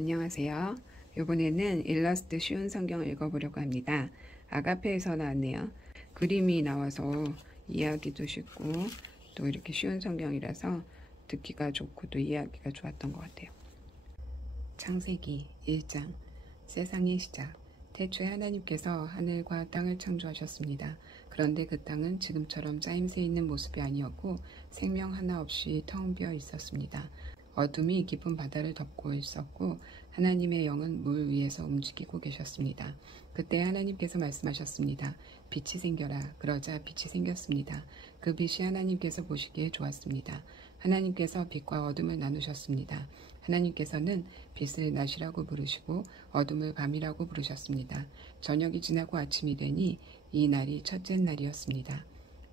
안녕하세요. 이번에는 일러스트 쉬운 성경을 읽어보려고 합니다. 아가페에서 나왔네요. 그림이 나와서 이해하기도 쉽고 또 이렇게 쉬운 성경이라서 듣기가 좋고 또 이해하기가 좋았던 것 같아요. 창세기 1장 세상의 시작. 태초에 하나님께서 하늘과 땅을 창조하셨습니다. 그런데 그 땅은 지금처럼 짜임새 있는 모습이 아니었고 생명 하나 없이 텅 비어 있었습니다. 어둠이 깊은 바다를 덮고 있었고 하나님의 영은 물 위에서 움직이고 계셨습니다. 그때 하나님께서 말씀하셨습니다. 빛이 생겨라. 그러자 빛이 생겼습니다. 그 빛이 하나님께서 보시기에 좋았습니다. 하나님께서 빛과 어둠을 나누셨습니다. 하나님께서는 빛을 낮이라고 부르시고 어둠을 밤이라고 부르셨습니다. 저녁이 지나고 아침이 되니 이 날이 첫째 날이었습니다.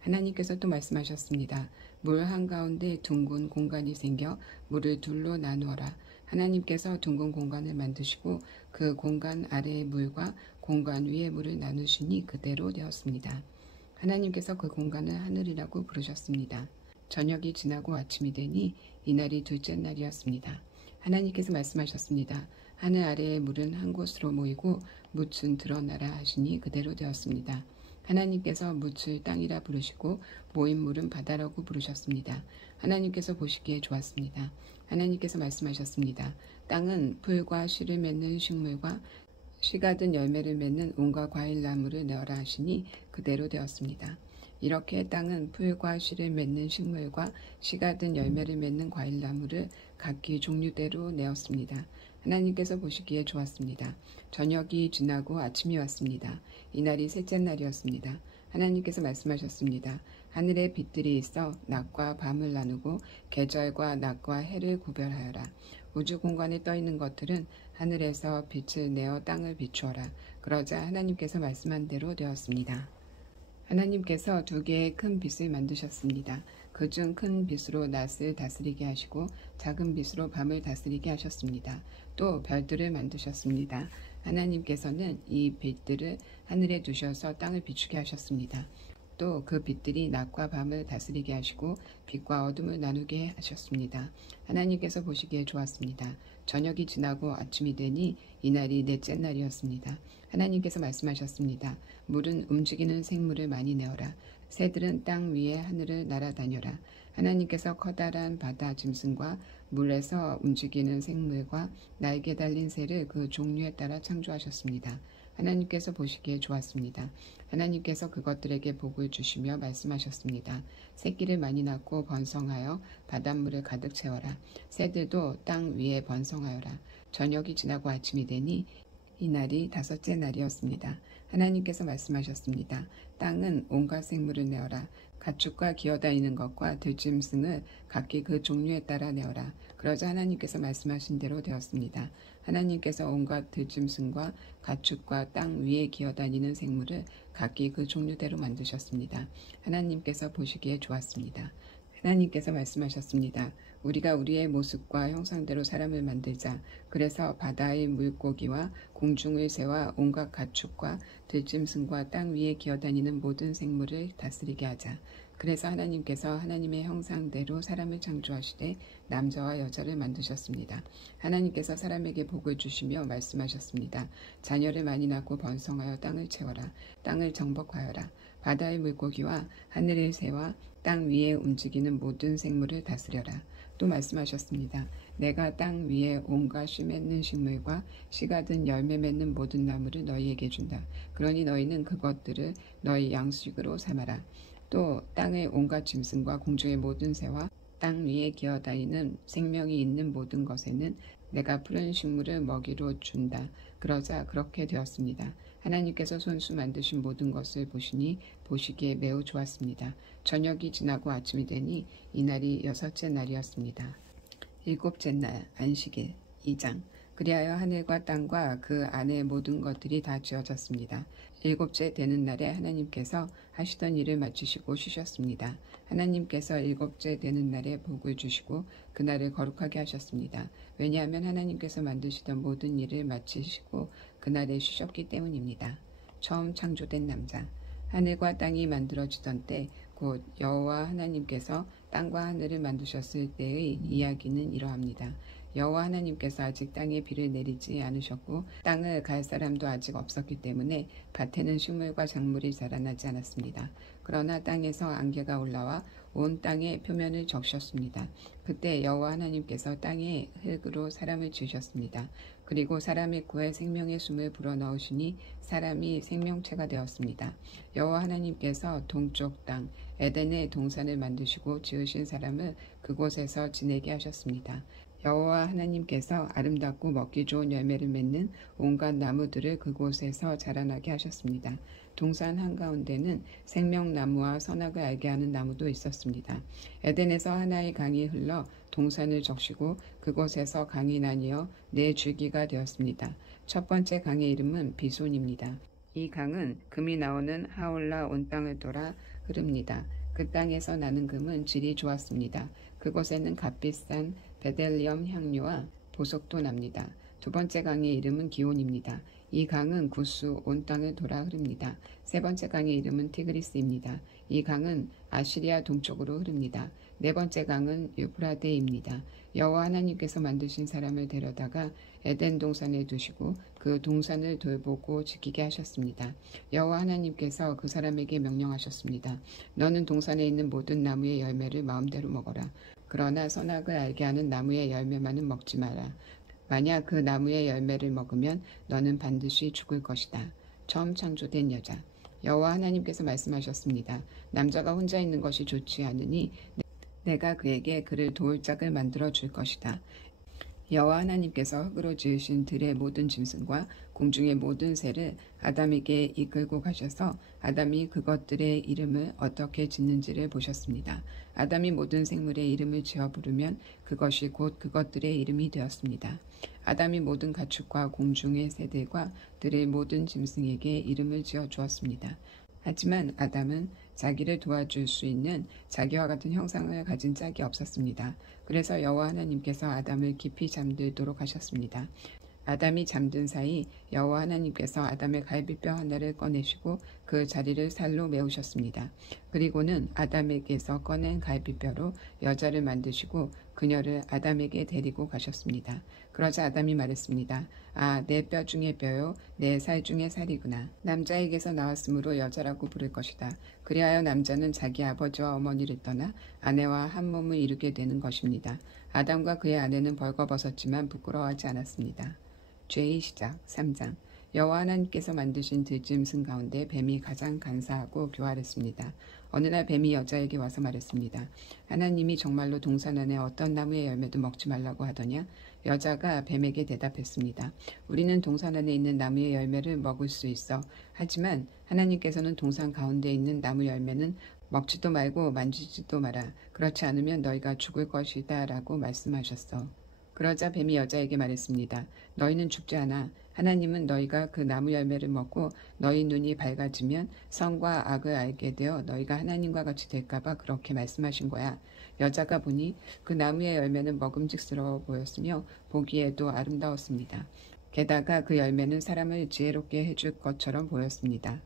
하나님께서 또 말씀하셨습니다. 물 한가운데 둥근 공간이 생겨 물을 둘로 나누어라. 하나님께서 둥근 공간을 만드시고 그 공간 아래의 물과 공간 위의 물을 나누시니 그대로 되었습니다. 하나님께서 그 공간을 하늘이라고 부르셨습니다. 저녁이 지나고 아침이 되니 이날이 둘째 날이었습니다. 하나님께서 말씀하셨습니다. 하늘 아래의 물은 한 곳으로 모이고 묻은 드러나라 하시니 그대로 되었습니다. 하나님께서 묻을 땅이라 부르시고 모인 물은 바다라고 부르셨습니다. 하나님께서 보시기에 좋았습니다. 하나님께서 말씀하셨습니다. 땅은 풀과 씨를 맺는 식물과 씨가 든 열매를 맺는 온갖 과일나무를 내어라 하시니 그대로 되었습니다. 이렇게 땅은 풀과 씨를 맺는 식물과 씨가 든 열매를 맺는 과일나무를 각기 종류대로 내었습니다. 하나님께서 보시기에 좋았습니다. 저녁이 지나고 아침이 왔습니다. 이날이 셋째 날이었습니다. 하나님께서 말씀하셨습니다. 하늘에 빛들이 있어 낮과 밤을 나누고 계절과 낮과 해를 구별하여라. 우주 공간에 떠있는 것들은 하늘에서 빛을 내어 땅을 비추어라. 그러자 하나님께서 말씀한 대로 되었습니다. 하나님께서 두 개의 큰 빛을 만드셨습니다. 그중 큰 빛으로 낮을 다스리게 하시고 작은 빛으로 밤을 다스리게 하셨습니다. 또 별들을 만드셨습니다. 하나님께서는 이 빛들을 하늘에 두셔서 땅을 비추게 하셨습니다. 또 그 빛들이 낮과 밤을 다스리게 하시고 빛과 어둠을 나누게 하셨습니다. 하나님께서 보시기에 좋았습니다. 저녁이 지나고 아침이 되니 이날이 넷째 날이었습니다. 하나님께서 말씀하셨습니다. 물은 움직이는 생물을 많이 내어라. 새들은 땅 위에 하늘을 날아다녀라. 하나님께서 커다란 바다 짐승과 물에서 움직이는 생물과 날개 달린 새를 그 종류에 따라 창조하셨습니다. 하나님께서 보시기에 좋았습니다. 하나님께서 그것들에게 복을 주시며 말씀하셨습니다. 새끼를 많이 낳고 번성하여 바닷물을 가득 채워라. 새들도 땅 위에 번성하여라. 저녁이 지나고 아침이 되니 이날이 다섯째 날이었습니다. 하나님께서 말씀하셨습니다. 땅은 온갖 생물을 내어라. 가축과 기어다니는 것과 들짐승을 각기 그 종류에 따라 내어라. 그러자 하나님께서 말씀하신 대로 되었습니다. 하나님께서 온갖 들짐승과 가축과 땅 위에 기어다니는 생물을 각기 그 종류대로 만드셨습니다. 하나님께서 보시기에 좋았습니다. 하나님께서 말씀하셨습니다. 우리가 우리의 모습과 형상대로 사람을 만들자. 그래서 바다의 물고기와 공중의 새와 온갖 가축과 들짐승과 땅 위에 기어다니는 모든 생물을 다스리게 하자. 그래서 하나님께서 하나님의 형상대로 사람을 창조하시되 남자와 여자를 만드셨습니다. 하나님께서 사람에게 복을 주시며 말씀하셨습니다. 자녀를 많이 낳고 번성하여 땅을 채워라. 땅을 정복하여라. 바다의 물고기와 하늘의 새와 땅 위에 움직이는 모든 생물을 다스려라. 또 말씀하셨습니다. 내가 땅 위에 온갖 씨 맺는 식물과 씨가 든 열매 맺는 모든 나무를 너희에게 준다. 그러니 너희는 그것들을 너희 양식으로 삼아라. 또 땅의 온갖 짐승과 공중의 모든 새와 땅 위에 기어다니는 생명이 있는 모든 것에는 내가 푸른 식물을 먹이로 준다. 그러자 그렇게 되었습니다. 하나님께서 손수 만드신 모든 것을 보시니 보시기에 매우 좋았습니다. 저녁이 지나고 아침이 되니 이날이 여섯째 날이었습니다. 일곱째 날 안식일 2장. 그리하여 하늘과 땅과 그 안의 모든 것들이 다 지어졌습니다. 일곱째 되는 날에 하나님께서 하시던 일을 마치시고 쉬셨습니다. 하나님께서 일곱째 되는 날에 복을 주시고 그날을 거룩하게 하셨습니다. 왜냐하면 하나님께서 만드시던 모든 일을 마치시고 그날에 쉬셨기 때문입니다. 처음 창조된 남자. 하늘과 땅이 만들어지던 때 곧 여호와 하나님께서 땅과 하늘을 만드셨을 때의 이야기는 이러합니다. 여호와 하나님께서 아직 땅에 비를 내리지 않으셨고 땅을 갈 사람도 아직 없었기 때문에 밭에는 식물과 작물이 자라나지 않았습니다. 그러나 땅에서 안개가 올라와 온 땅의 표면을 적셨습니다. 그때 여호와 하나님께서 땅에 흙으로 사람을 지으셨습니다. 그리고 사람의 코에 생명의 숨을 불어넣으시니 사람이 생명체가 되었습니다. 여호와 하나님께서 동쪽 땅 에덴의 동산을 만드시고 지으신 사람을 그곳에서 지내게 하셨습니다. 여호와 하나님께서 아름답고 먹기 좋은 열매를 맺는 온갖 나무들을 그곳에서 자라나게 하셨습니다. 동산 한가운데는 생명나무와 선악을 알게 하는 나무도 있었습니다. 에덴에서 하나의 강이 흘러 동산을 적시고 그곳에서 강이 나뉘어 네 줄기가 되었습니다. 첫 번째 강의 이름은 비손입니다. 이 강은 금이 나오는 하올라 온 땅을 돌아 흐릅니다. 그 땅에서 나는 금은 질이 좋았습니다. 그곳에는 값비싼 베델리엄 향료와 보석도 납니다. 두 번째 강의 이름은 기온입니다. 이 강은 구수 온 땅을 돌아 흐릅니다. 세 번째 강의 이름은 티그리스입니다. 이 강은 아시리아 동쪽으로 흐릅니다. 네 번째 강은 유프라데입니다. 여호와 하나님께서 만드신 사람을 데려다가 에덴 동산에 두시고 그 동산을 돌보고 지키게 하셨습니다. 여호와 하나님께서 그 사람에게 명령하셨습니다. 너는 동산에 있는 모든 나무의 열매를 마음대로 먹어라. 그러나 선악을 알게 하는 나무의 열매만은 먹지 마라. 만약 그 나무의 열매를 먹으면 너는 반드시 죽을 것이다. 처음 창조된 여자. 여호와 하나님께서 말씀하셨습니다. 남자가 혼자 있는 것이 좋지 않으니 내가 그에게 그를 도울 짝을 만들어 줄 것이다. 여호와 하나님께서 흙으로 지으신 들의 모든 짐승과 공중의 모든 새를 아담에게 이끌고 가셔서 아담이 그것들의 이름을 어떻게 짓는지를 보셨습니다. 아담이 모든 생물의 이름을 지어 부르면 그것이 곧 그것들의 이름이 되었습니다. 아담이 모든 가축과 공중의 새들과 들의 모든 짐승에게 이름을 지어 주었습니다. 하지만 아담은 자기를 도와줄 수 있는 자기와 같은 형상을 가진 짝이 없었습니다. 그래서 여호와 하나님께서 아담을 깊이 잠들도록 하셨습니다. 아담이 잠든 사이 여호와 하나님께서 아담의 갈비뼈 하나를 꺼내시고 그 자리를 살로 메우셨습니다. 그리고는 아담에게서 꺼낸 갈비뼈로 여자를 만드시고 그녀를 아담에게 데리고 가셨습니다. 그러자 아담이 말했습니다. 아, 내 뼈 중에 뼈요, 내 살 중에 살이구나. 남자에게서 나왔으므로 여자라고 부를 것이다. 그리하여 남자는 자기 아버지와 어머니를 떠나 아내와 한 몸을 이루게 되는 것입니다. 아담과 그의 아내는 벌거벗었지만 부끄러워하지 않았습니다. 죄의 시작 3장. 여호와 하나님께서 만드신 들짐승 가운데 뱀이 가장 간사하고 교활했습니다. 어느 날 뱀이 여자에게 와서 말했습니다. 하나님이 정말로 동산 안에 어떤 나무의 열매도 먹지 말라고 하더냐? 여자가 뱀에게 대답했습니다. 우리는 동산 안에 있는 나무의 열매를 먹을 수 있어. 하지만 하나님께서는 동산 가운데 있는 나무 열매는 먹지도 말고 만지지도 마라. 그렇지 않으면 너희가 죽을 것이다 라고 말씀하셨어. 그러자 뱀이 여자에게 말했습니다. 너희는 죽지 않아. 하나님은 너희가 그 나무 열매를 먹고 너희 눈이 밝아지면 선과 악을 알게 되어 너희가 하나님과 같이 될까봐 그렇게 말씀하신 거야. 여자가 보니 그 나무의 열매는 먹음직스러워 보였으며 보기에도 아름다웠습니다. 게다가 그 열매는 사람을 지혜롭게 해줄 것처럼 보였습니다.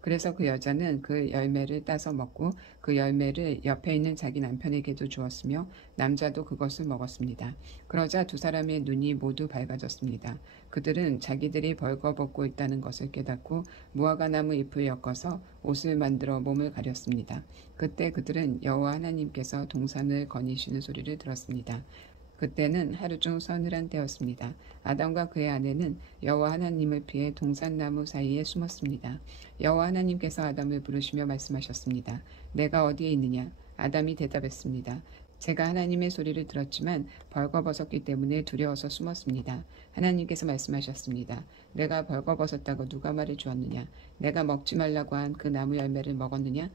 그래서 그 여자는 그 열매를 따서 먹고 그 열매를 옆에 있는 자기 남편에게도 주었으며 남자도 그것을 먹었습니다. 그러자 두 사람의 눈이 모두 밝아졌습니다. 그들은 자기들이 벌거벗고 있다는 것을 깨닫고 무화과나무 잎을 엮어서 옷을 만들어 몸을 가렸습니다. 그때 그들은 여호와 하나님께서 동산을 거니시는 소리를 들었습니다. 그때는 하루 중 서늘한 때였습니다. 아담과 그의 아내는 여호와 하나님을 피해 동산나무 사이에 숨었습니다. 여호와 하나님께서 아담을 부르시며 말씀하셨습니다. 내가 어디에 있느냐? 아담이 대답했습니다. 제가 하나님의 소리를 들었지만 벌거벗었기 때문에 두려워서 숨었습니다. 하나님께서 말씀하셨습니다. 내가 벌거벗었다고 누가 말해주었느냐? 내가 먹지 말라고 한 그 나무 열매를 먹었느냐?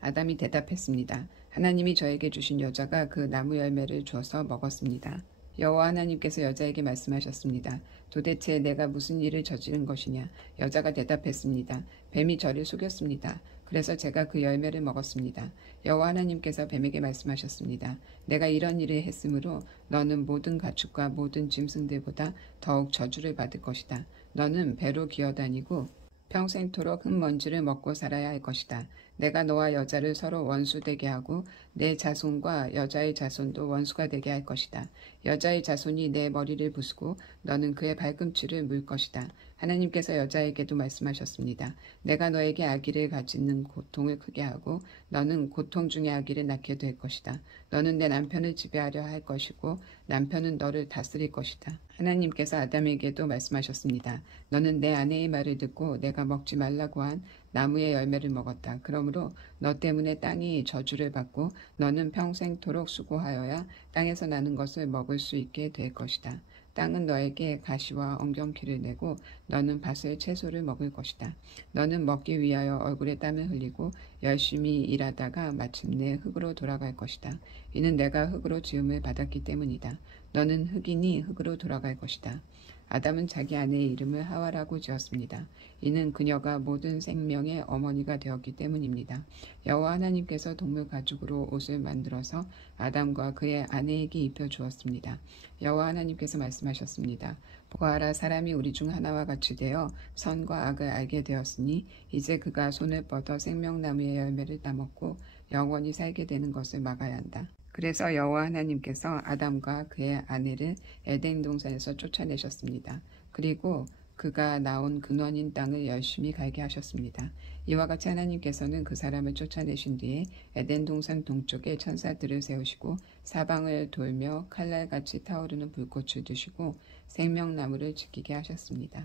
아담이 대답했습니다. 하나님이 저에게 주신 여자가 그 나무 열매를 줘서 먹었습니다. 여호와 하나님께서 여자에게 말씀하셨습니다. 도대체 내가 무슨 일을 저지른 것이냐? 여자가 대답했습니다. 뱀이 저를 속였습니다. 그래서 제가 그 열매를 먹었습니다. 여호와 하나님께서 뱀에게 말씀하셨습니다. 내가 이런 일을 했으므로 너는 모든 가축과 모든 짐승들보다 더욱 저주를 받을 것이다. 너는 배로 기어다니고 평생토록 흙먼지를 먹고 살아야 할 것이다. 내가 너와 여자를 서로 원수 되게 하고 내 자손과 여자의 자손도 원수가 되게 할 것이다. 여자의 자손이 내 머리를 부수고 너는 그의 발꿈치를 물 것이다. 하나님께서 여자에게도 말씀하셨습니다. 내가 너에게 아기를 가지는 고통을 크게 하고 너는 고통 중에 아기를 낳게 될 것이다. 너는 내 남편을 지배하려 할 것이고 남편은 너를 다스릴 것이다. 하나님께서 아담에게도 말씀하셨습니다. 너는 내 아내의 말을 듣고 내가 먹지 말라고 한 나무의 열매를 먹었다. 그러므로 너 때문에 땅이 저주를 받고 너는 평생토록 수고하여야 땅에서 나는 것을 먹을 수 있게 될 것이다. 땅은 너에게 가시와 엉겅퀴를 내고 너는 밭의 채소를 먹을 것이다. 너는 먹기 위하여 얼굴에 땀을 흘리고 열심히 일하다가 마침내 흙으로 돌아갈 것이다. 이는 내가 흙으로 지음을 받았기 때문이다. 너는 흙이니 흙으로 돌아갈 것이다. 아담은 자기 아내의 이름을 하와라고 지었습니다. 이는 그녀가 모든 생명의 어머니가 되었기 때문입니다. 여호와 하나님께서 동물 가죽으로 옷을 만들어서 아담과 그의 아내에게 입혀주었습니다. 여호와 하나님께서 말씀하셨습니다. 보아라, 사람이 우리 중 하나와 같이 되어 선과 악을 알게 되었으니 이제 그가 손을 뻗어 생명나무의 열매를 따먹고 영원히 살게 되는 것을 막아야 한다. 그래서 여호와 하나님께서 아담과 그의 아내를 에덴 동산에서 쫓아내셨습니다. 그리고 그가 나온 근원인 땅을 열심히 갈게 하셨습니다. 이와 같이 하나님께서는 그 사람을 쫓아내신 뒤에 에덴 동산 동쪽에 천사들을 세우시고 사방을 돌며 칼날같이 타오르는 불꽃을 두시고 생명나무를 지키게 하셨습니다.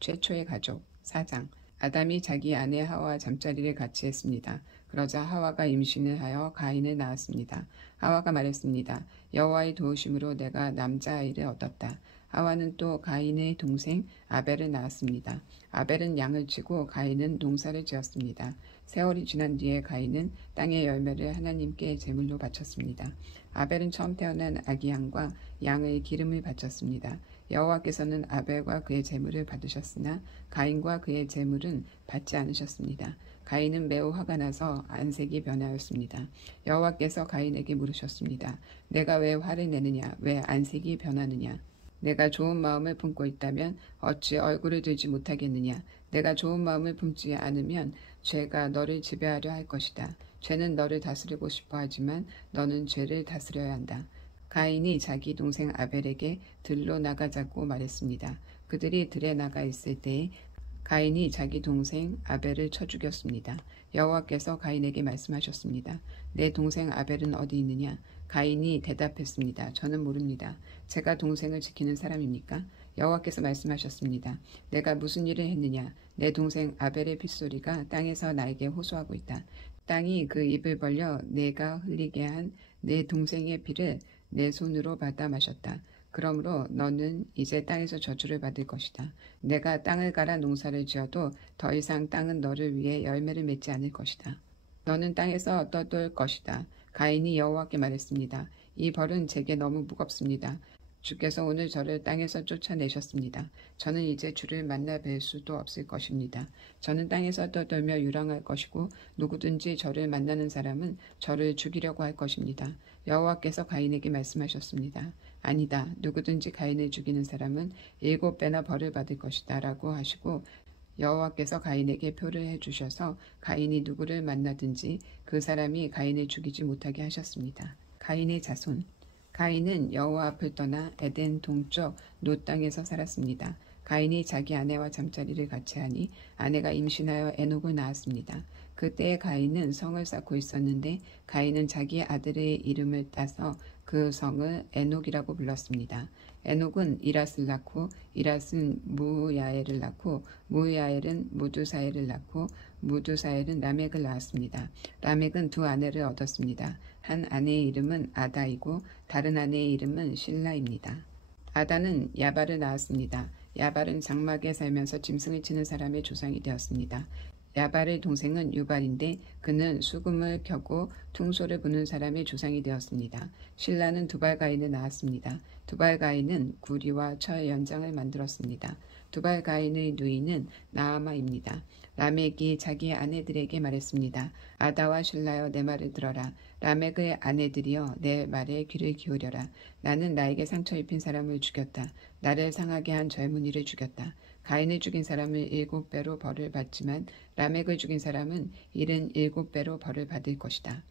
최초의 가족 4장. 아담이 자기 아내 하와와 잠자리를 같이 했습니다. 그러자 하와가 임신을 하여 가인을 낳았습니다. 하와가 말했습니다. 여호와의 도우심으로 내가 남자아이를 얻었다. 하와는 또 가인의 동생 아벨을 낳았습니다. 아벨은 양을 치고 가인은 농사를 지었습니다. 세월이 지난 뒤에 가인은 땅의 열매를 하나님께 제물로 바쳤습니다. 아벨은 처음 태어난 아기 양과 양의 기름을 바쳤습니다. 여호와께서는 아벨과 그의 제물을 받으셨으나 가인과 그의 제물은 받지 않으셨습니다. 가인은 매우 화가 나서 안색이 변하였습니다. 여호와께서 가인에게 물으셨습니다. 내가 왜 화를 내느냐? 왜 안색이 변하느냐? 내가 좋은 마음을 품고 있다면 어찌 얼굴을 들지 못하겠느냐? 내가 좋은 마음을 품지 않으면 죄가 너를 지배하려 할 것이다. 죄는 너를 다스리고 싶어 하지만 너는 죄를 다스려야 한다. 가인이 자기 동생 아벨에게 들로 나가자고 말했습니다. 그들이 들에 나가 있을 때에 가인이 자기 동생 아벨을 쳐 죽였습니다. 여호와께서 가인에게 말씀하셨습니다. 내 동생 아벨은 어디 있느냐? 가인이 대답했습니다. 저는 모릅니다. 제가 동생을 지키는 사람입니까? 여호와께서 말씀하셨습니다. 내가 무슨 일을 했느냐? 내 동생 아벨의 핏소리가 땅에서 나에게 호소하고 있다. 땅이 그 입을 벌려 내가 흘리게 한 내 동생의 피를 내 손으로 받아 마셨다. 그러므로 너는 이제 땅에서 저주를 받을 것이다. 내가 땅을 갈아 농사를 지어도 더 이상 땅은 너를 위해 열매를 맺지 않을 것이다. 너는 땅에서 떠돌 것이다. 가인이 여호와께 말했습니다. 이 벌은 제게 너무 무겁습니다. 주께서 오늘 저를 땅에서 쫓아내셨습니다. 저는 이제 주를 만나 뵐 수도 없을 것입니다. 저는 땅에서 떠돌며 유랑할 것이고 누구든지 저를 만나는 사람은 저를 죽이려고 할 것입니다. 여호와께서 가인에게 말씀하셨습니다. 아니다. 누구든지 가인을 죽이는 사람은 7배나 벌을 받을 것이다 라고 하시고 여호와께서 가인에게 표를 해주셔서 가인이 누구를 만나든지 그 사람이 가인을 죽이지 못하게 하셨습니다. 가인의 자손. 가인은 여호와 앞을 떠나 에덴 동쪽 노 땅에서 살았습니다. 가인이 자기 아내와 잠자리를 같이 하니 아내가 임신하여 에녹을 낳았습니다. 그때 가인은 성을 쌓고 있었는데 가인은 자기 아들의 이름을 따서 그 성을 에녹이라고 불렀습니다. 에녹은 이랏을 낳고 이랏은 무야엘을 낳고 무야엘은 무두사엘을 낳고 무두사엘은 라멕을 낳았습니다. 라멕은 두 아내를 얻었습니다. 한 아내의 이름은 아다이고 다른 아내의 이름은 실라입니다. 아다는 야발을 낳았습니다. 야발은 장막에 살면서 짐승을 치는 사람의 조상이 되었습니다. 야발의 동생은 유발인데 그는 수금을 켜고 퉁소를 부는 사람의 조상이 되었습니다. 실라는 두발가인을 낳았습니다. 두발가인은 구리와 철 연장을 만들었습니다. 두발가인의 누이는 나아마입니다. 라멕이 자기 아내들에게 말했습니다. 아다와 실라여 내 말을 들어라. 라멕의 아내들이여 내 말에 귀를 기울여라. 나는 나에게 상처 입힌 사람을 죽였다. 나를 상하게 한 젊은이를 죽였다. 가인을 죽인 사람은 7배로 벌을 받지만 라멕을 죽인 사람은 77배로 벌을 받을 것이다.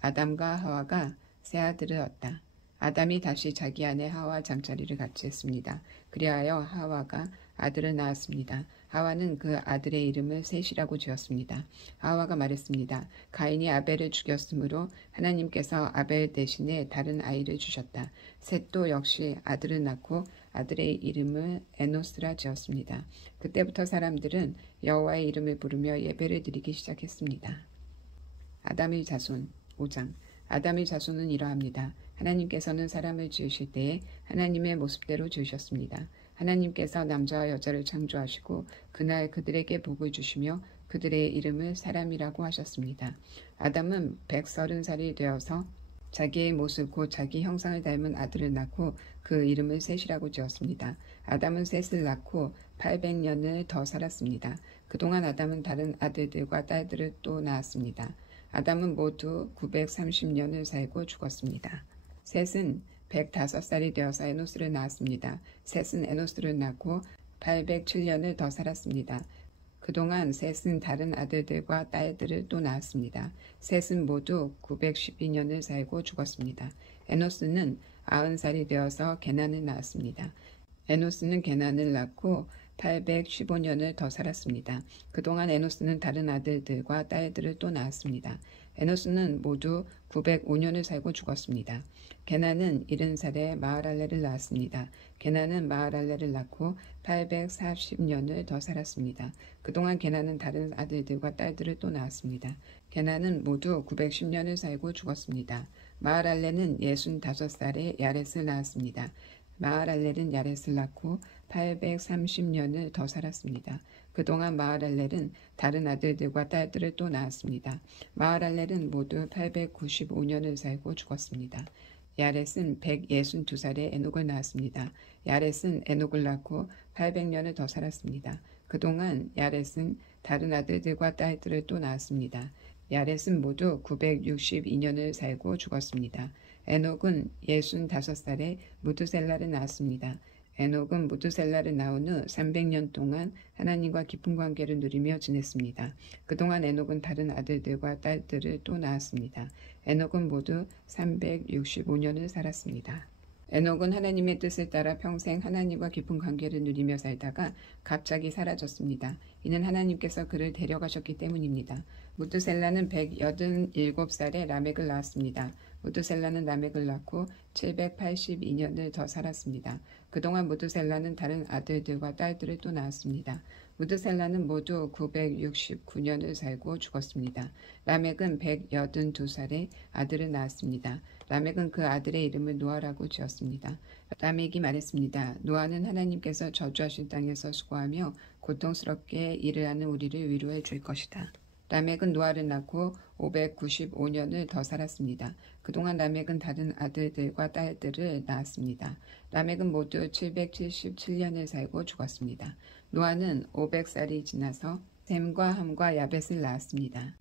아담과 하와가 세 아들을 얻다. 아담이 다시 자기 아내 하와 잠자리를 같이 했습니다. 그리하여 하와가 아들을 낳았습니다. 하와는 그 아들의 이름을 셋이라고 지었습니다. 하와가 말했습니다. 가인이 아벨을 죽였으므로 하나님께서 아벨 대신에 다른 아이를 주셨다. 셋도 역시 아들을 낳고 아들의 이름을 에노스라 지었습니다. 그때부터 사람들은 여호와의 이름을 부르며 예배를 드리기 시작했습니다. 아담의 자손 5장. 아담의 자손은 이러합니다. 하나님께서는 사람을 지으실 때에 하나님의 모습대로 지으셨습니다. 하나님께서 남자와 여자를 창조하시고 그날 그들에게 복을 주시며 그들의 이름을 사람이라고 하셨습니다. 아담은 130살이 되어서 자기의 모습 곧 자기 형상을 닮은 아들을 낳고 그 이름을 셋이라고 지었습니다. 아담은 셋을 낳고 800년을 더 살았습니다. 그동안 아담은 다른 아들들과 딸들을 또 낳았습니다. 아담은 모두 930년을 살고 죽었습니다. 셋은 105살이 되어서 에노스를 낳았습니다. 셋은 에노스를 낳고 807년을 더 살았습니다. 그동안 셋은 다른 아들들과 딸들을 또 낳았습니다. 셋은 모두 912년을 살고 죽었습니다. 에노스는 90살이 되어서 게난을 낳았습니다. 에노스는 게난을 낳고 815년을 더 살았습니다. 그동안 에노스는 다른 아들들과 딸들을 또 낳았습니다. 에노스는 모두 905년을 살고 죽었습니다. 게난은 70살에 마하랄레를 낳았습니다. 게난은 마하랄레를 낳고 840년을 더 살았습니다. 그동안 게난은 다른 아들들과 딸들을 또 낳았습니다. 게난은 모두 910년을 살고 죽었습니다. 마하랄레는 65살에 야렛을 낳았습니다. 마하랄렐은 야렛을 낳고 830년을 더 살았습니다. 그동안 마하랄렐은 다른 아들들과 딸들을 또 낳았습니다. 마하랄렐은 모두 895년을 살고 죽었습니다. 야렛은 162살에 에녹을 낳았습니다. 야렛은 에녹을 낳고 800년을 더 살았습니다. 그동안 야렛은 다른 아들들과 딸들을 또 낳았습니다. 야렛은 모두 962년을 살고 죽었습니다. 에녹은 65살에 무드셀라를 낳았습니다. 에녹은 무드셀라를 낳은 후 300년 동안 하나님과 깊은 관계를 누리며 지냈습니다. 그동안 에녹은 다른 아들들과 딸들을 또 낳았습니다. 에녹은 모두 365년을 살았습니다. 에녹은 하나님의 뜻을 따라 평생 하나님과 깊은 관계를 누리며 살다가 갑자기 사라졌습니다. 이는 하나님께서 그를 데려가셨기 때문입니다. 무드셀라는 187살에 라멕을 낳았습니다. 무드셀라는 라멕을 낳고 782년을 더 살았습니다. 그동안 무드셀라는 다른 아들들과 딸들을 또 낳았습니다. 무드셀라는 모두 969년을 살고 죽었습니다. 라멕은 182살에 아들을 낳았습니다. 라멕은 그 아들의 이름을 노아라고 지었습니다. 라멕이 말했습니다. 노아는 하나님께서 저주하신 땅에서 수고하며 고통스럽게 일을 하는 우리를 위로해 줄 것이다. 라멕은 노아를 낳고 595년을 더 살았습니다. 그동안 라멕은 다른 아들들과 딸들을 낳았습니다. 라멕은 모두 777년을 살고 죽었습니다. 노아는 500살이 지나서 셈과 함과 야벳을 낳았습니다.